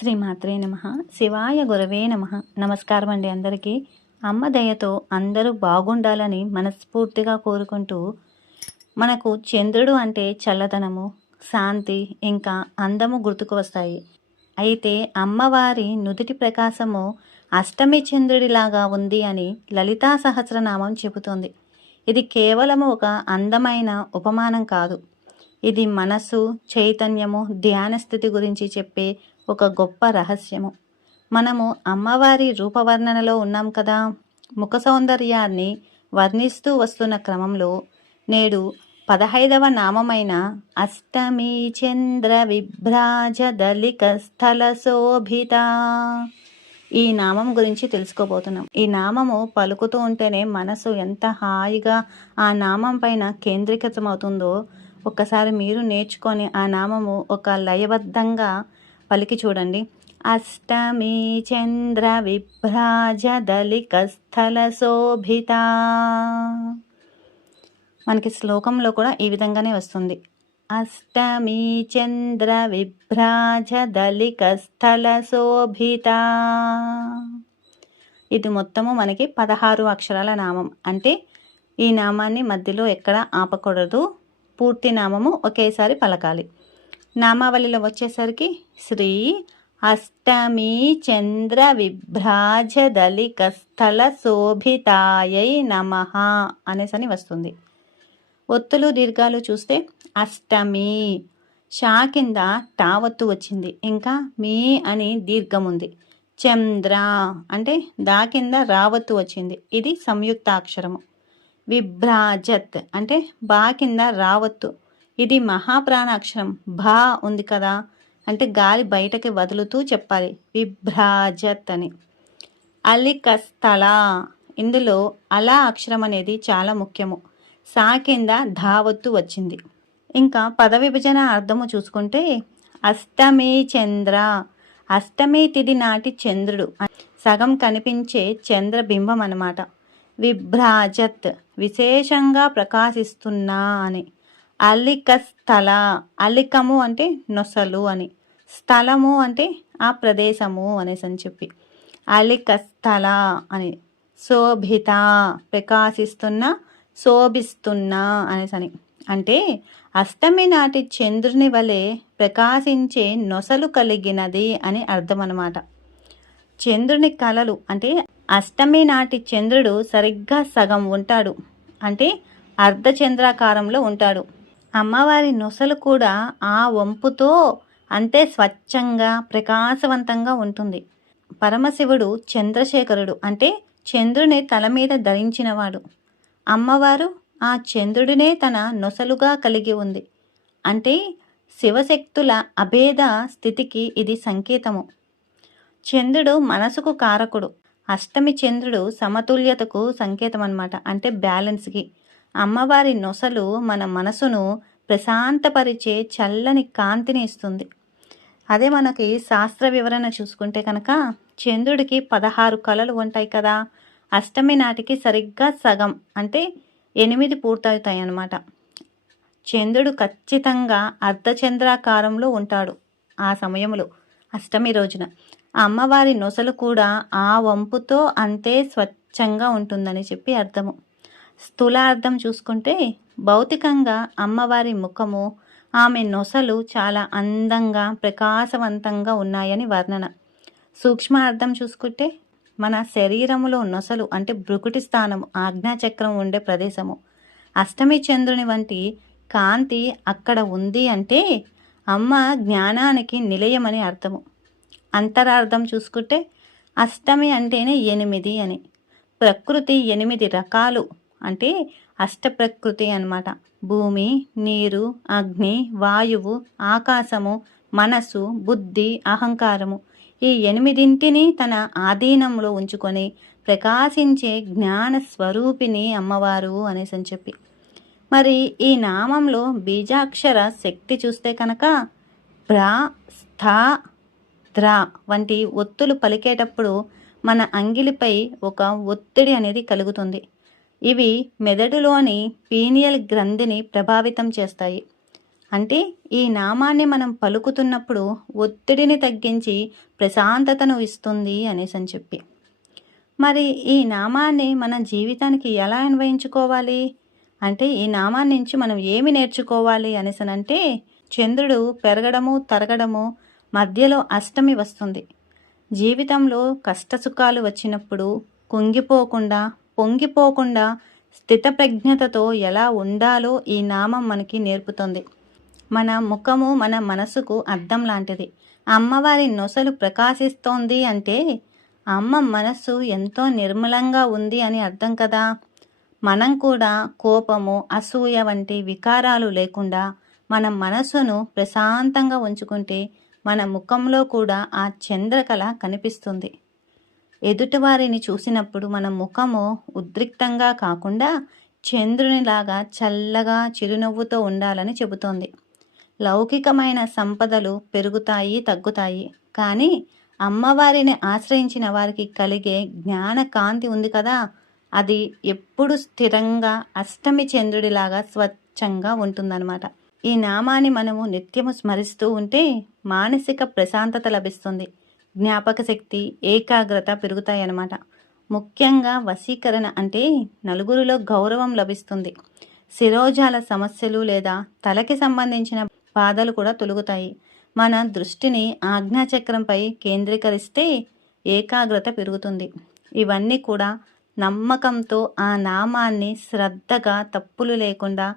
శ్రీమాత్రే నమః. శివాయ గురవే నమః. నమస్కారం అండి అందరికీ. అమ్మ దయతో అందరూ బాగుండాలని మనస్ఫూర్తిగా కోరుకుంటూ, మనకు చంద్రుడు అంటే చల్లదనము, శాంతి, ఇంకా అందము గుర్తుకు వస్తాయి. అయితే అమ్మవారి నుదిటి ప్రకాశము అష్టమి చంద్రుడిలాగా ఉంది అని లలితా సహస్రనామం చెబుతోంది. ఇది కేవలము ఒక అందమైన ఉపమానం కాదు. ఇది మనసు, చైతన్యము, ధ్యాన స్థితి గురించి చెప్పే ఒక గొప్ప రహస్యము. మనము అమ్మవారి రూపవర్ణనలో ఉన్నాం కదా. ముఖ సౌందర్యాన్ని వర్ణిస్తూ వస్తున్న క్రమంలో నేడు 15వ నామమైన అష్టమి చంద్ర విభ్రాజ దళిక స్థల శోభిత, ఈ నామం గురించి తెలుసుకోబోతున్నాం. ఈ నామము పలుకుతూ ఉంటేనే మనసు ఎంత హాయిగా ఆ నామం పైన కేంద్రీకృతమవుతుందో ఒక్కసారి మీరు నేర్చుకొని ఆ నామము ఒక లయబద్ధంగా పలికి చూడండి. అష్టమి చంద్ర విభ్రాజ దళిక స్థల శోభిత. మనకి శ్లోకంలో కూడా ఈ విధంగానే వస్తుంది. అష్టమి చంద్ర విభ్రాజ దళిక స్థల శోభిత. ఇది మొత్తము మనకి 16 అక్షరాల నామం. అంటే ఈ నామాన్ని మధ్యలో ఎక్కడ ఆపకూడదు. పూర్తి నామము ఒకేసారి పలకాలి. నామావళిలో వచ్చేసరికి శ్రీ అష్టమి చంద్ర విభ్రాజ దళిక స్థల శోభితాయై నమః అనేసని వస్తుంది. ఒత్తులు దీర్ఘాలు చూస్తే అష్టమి, షా కింద టావత్తు వచ్చింది, ఇంకా మీ అని దీర్ఘం ఉంది. చంద్ర అంటే దా కింద రావత్తు వచ్చింది, ఇది సంయుక్తాక్షరము. విభ్రాజత్ అంటే బా కింద రావత్తు, ఇది మహాప్రాణాక్షరం. భా ఉంది కదా, అంటే గాలి బయటకి వదులుతూ చెప్పాలి, విభ్రాజత్ అని. అలిక స్థల, ఇందులో అలా అక్షరం అనేది చాలా ముఖ్యము. సా కింద ధావత్తు వచ్చింది. ఇంకా పద విభజన అర్థము చూసుకుంటే అష్టమి చంద్ర, అష్టమి తిథి నాటి చంద్రుడు, సగం కనిపించే చంద్రబింబం అన్నమాట. విభ్రాజత్ విశేషంగా ప్రకాశిస్తున్నా అని. అలిక స్థల, అలికము అంటే నొసలు అని, స్థలము అంటే ఆ ప్రదేశము అనేసి అని చెప్పి అలిక స్థల అని. శోభిత ప్రకాశిస్తున్న, శోభిస్తున్నా అనేసి అని. అంటే అష్టమి నాటి చంద్రుని వలె ప్రకాశించే నొసలు కలిగినది అని అర్థం అన్నమాట. చంద్రుని కళలు అంటే అష్టమి నాటి చంద్రుడు సరిగ్గా సగం ఉంటాడు, అంటే అర్ధచంద్రాకారంలో ఉంటాడు. అమ్మవారి నొసలు కూడా ఆ వంపుతో అంతే స్వచ్ఛంగా ప్రకాశవంతంగా ఉంటుంది. పరమశివుడు చంద్రశేఖరుడు, అంటే చంద్రుని తల మీద ధరించినవాడు. అమ్మవారు ఆ చంద్రుడినే తన నొసలుగా కలిగి ఉంది. అంటే శివశక్తుల అభేద స్థితికి ఇది సంకేతము. చంద్రుడు మనసుకు కారకుడు. అష్టమి చంద్రుడు సమతుల్యతకు సంకేతం అన్నమాట, అంటే బ్యాలెన్స్కి. అమ్మవారి నొసలు మన మనసును ప్రశాంతపరిచే చల్లని కాంతిని ఇస్తుంది. అదే మనకి శాస్త్ర వివరణ చూసుకుంటే కనుక చంద్రుడికి 16 కళలు ఉంటాయి కదా. అష్టమి నాటికి సరిగ్గా సగం అంటే 8 పూర్తవుతాయి అన్నమాట. చంద్రుడు ఖచ్చితంగా అర్ధచంద్రాకారంలో ఉంటాడు ఆ సమయంలో, అష్టమి రోజున. అమ్మవారి నొసలు కూడా ఆ వంపుతో అంతే స్వచ్ఛంగా ఉంటుందని చెప్పి అర్థము. స్థూల అర్థం చూసుకుంటే భౌతికంగా అమ్మవారి ముఖము, ఆమె నొసలు చాలా అందంగా ప్రకాశవంతంగా ఉన్నాయని వర్ణన. సూక్ష్మ అర్థం చూసుకుంటే మన శరీరములో నొసలు అంటే భృకుటి స్థానం, ఆజ్ఞాచక్రం ఉండే ప్రదేశము. అష్టమి చంద్రుని వంటి కాంతి అక్కడ ఉంది అంటే అమ్మ జ్ఞానానికి నిలయమని అర్థము. అంతరార్థం చూసుకుంటే అష్టమి అంటేనే 8 అని. ప్రకృతి 8 రకాలు, అంటే అష్టప్రకృతి అన్నమాట. భూమి, నీరు, అగ్ని, వాయువు, ఆకాశము, మనసు, బుద్ధి, అహంకారము, ఈ 8ంటిని తన ఆధీనంలో ఉంచుకొని ప్రకాశించే జ్ఞాన స్వరూపిణి అమ్మవారు అనేసి అని చెప్పి. మరి ఈ నామంలో బీజాక్షర శక్తి చూస్తే కనుక ప్రా, స్థా, ద్రా వంటి ఒత్తులు పలికేటప్పుడు మన అంగిలిపై ఒక ఒత్తిడి అనేది కలుగుతుంది. ఇవి మెదడులోని పీనియల్ గ్రంథిని ప్రభావితం చేస్తాయి. అంటే ఈ నామాన్ని మనం పలుకుతున్నప్పుడు ఒత్తిడిని తగ్గించి ప్రశాంతతను ఇస్తుంది అనేసి చెప్పి. మరి ఈ నామాన్ని మన జీవితానికి ఎలా అన్వయించుకోవాలి అంటే, ఈ నామాన్ని నుంచి మనం ఏమి నేర్చుకోవాలి అనేసనంటే, చంద్రుడు పెరగడము తరగడము మధ్యలో అష్టమి వస్తుంది. జీవితంలో కష్టసుఖాలు వచ్చినప్పుడు కుంగిపోకుండా పొంగిపోకుండా స్థితప్రజ్ఞతతో ఎలా ఉండాలో ఈ నామం మనకి నేర్పుతుంది. మన ముఖము మన మనసుకు అద్దం లాంటిది. అమ్మవారి నొసలు ప్రకాశిస్తోంది అంటే అమ్మ మనస్సు ఎంతో నిర్మలంగా ఉంది అని అర్థం కదా. మనం కూడా కోపము అసూయ వంటి వికారాలు లేకుండా మన మనస్సును ప్రశాంతంగా ఉంచుకుంటే మన ముఖంలో కూడా ఆ చంద్రకళ కనిపిస్తుంది. ఎదుటివారిని చూసినప్పుడు మన ముఖము ఉద్రిక్తంగా కాకుండా చంద్రునిలాగా చల్లగా చిరునవ్వుతో ఉండాలని చెబుతోంది. లౌకికమైన సంపదలు పెరుగుతాయి తగ్గుతాయి, కానీ అమ్మవారిని ఆశ్రయించిన వారికి కలిగే జ్ఞాన కాంతి ఉంది కదా, అది ఎప్పుడు స్థిరంగా అష్టమి చంద్రుడిలాగా స్వచ్ఛంగా ఉంటుందన్నమాట. ఈ నామాన్ని మనము నిత్యము స్మరిస్తూ ఉంటే మానసిక ప్రశాంతత లభిస్తుంది, జ్ఞాపక శక్తి ఏకాగ్రత పెరుగుతాయి అన్నమాట. ముఖ్యంగా వశీకరణ అంటే నలుగురిలో గౌరవం లభిస్తుంది. శిరోజాల సమస్యలు లేదా తలకి సంబంధించిన బాధలు కూడా తొలగుతాయి. మన దృష్టిని ఆజ్ఞాచక్రంపై కేంద్రీకరిస్తే ఏకాగ్రత పెరుగుతుంది. ఇవన్నీ కూడా నమ్మకంతో ఆ నామాన్ని శ్రద్ధగా తప్పులు లేకుండా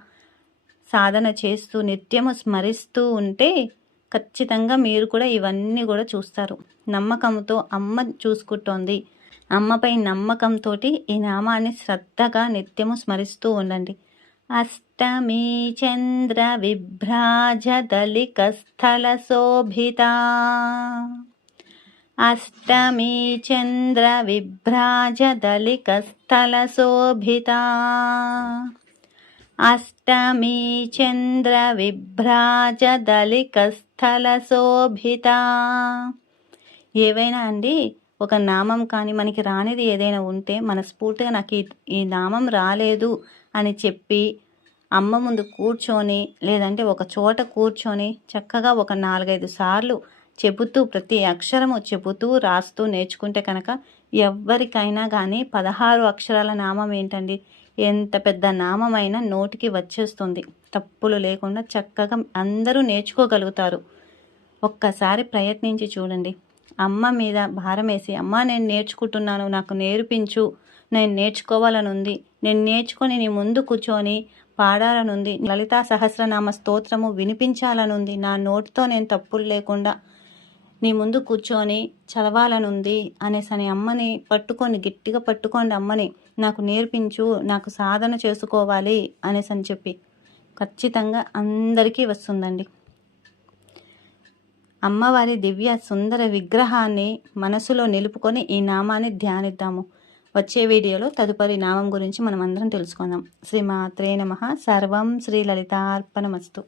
సాధన చేస్తూ నిత్యము స్మరిస్తూ ఉంటే ఖచ్చితంగా మీరు కూడా ఇవన్నీ కూడా చూస్తారు. నమ్మకంతో అమ్మ చూసుకుంటోంది, అమ్మపై నమ్మకంతో ఈ నామాన్ని శ్రద్ధగా నిత్యము స్మరిస్తూ ఉండండి. అష్టమీ చంద్ర విభ్రాజదలికస్థల శోభిత, అష్టమీ చంద్ర విభ్రాజదలికస్థల శోభిత, అష్టమీ చంద్ర విభ్రాజదలికస్థల శోభిత. ఏవైనా అండి ఒక నామం కానీ మనకి రానిది ఏదైనా ఉంటే మనస్ఫూర్తిగా నాకు ఈ నామం రాలేదు అని చెప్పి అమ్మ ముందు కూర్చొని లేదంటే ఒక చోట కూర్చొని చక్కగా ఒక 4-5 సార్లు చెబుతూ ప్రతి అక్షరము చెబుతూ రాస్తూ నేర్చుకుంటే కనుక ఎవరికైనా కానీ 16 అక్షరాల నామం ఏంటండి, ఎంత పెద్ద నామమైనా నోటికి వచ్చేస్తుంది. తప్పులు లేకుండా చక్కగా అందరూ నేర్చుకోగలుగుతారు. ఒక్కసారి ప్రయత్నించి చూడండి. అమ్మ మీద భారం వేసి, అమ్మ నేను నేర్చుకుంటున్నాను, నాకు నేర్పించు, నేను నేర్చుకోవాలని ఉంది, నేను నేర్చుకొని నీ ముందు కూర్చొని పాడాలనుంది, లలితా సహస్రనామ స్తోత్రము వినిపించాలనుంది, నా నోటితో నేను తప్పులు లేకుండా నీ ముందు కూర్చొని చదవాలనుంది అనేసని అమ్మని పట్టుకొని గట్టిగా పట్టుకోండి. అమ్మని నాకు నేర్పించు, నాకు సాధన చేసుకోవాలి అనేసని చెప్పి ఖచ్చితంగా అందరికీ వస్తుందండి. అమ్మవారి దివ్య సుందర విగ్రహాన్ని మనసులో నిలుపుకొని ఈ నామాన్ని ధ్యానిద్దాము. వచ్చే వీడియోలో తదుపరి నామం గురించి మనం అందరం తెలుసుకుందాం. శ్రీమాత్రే నమః. సర్వం శ్రీ లలితార్పణమస్తు.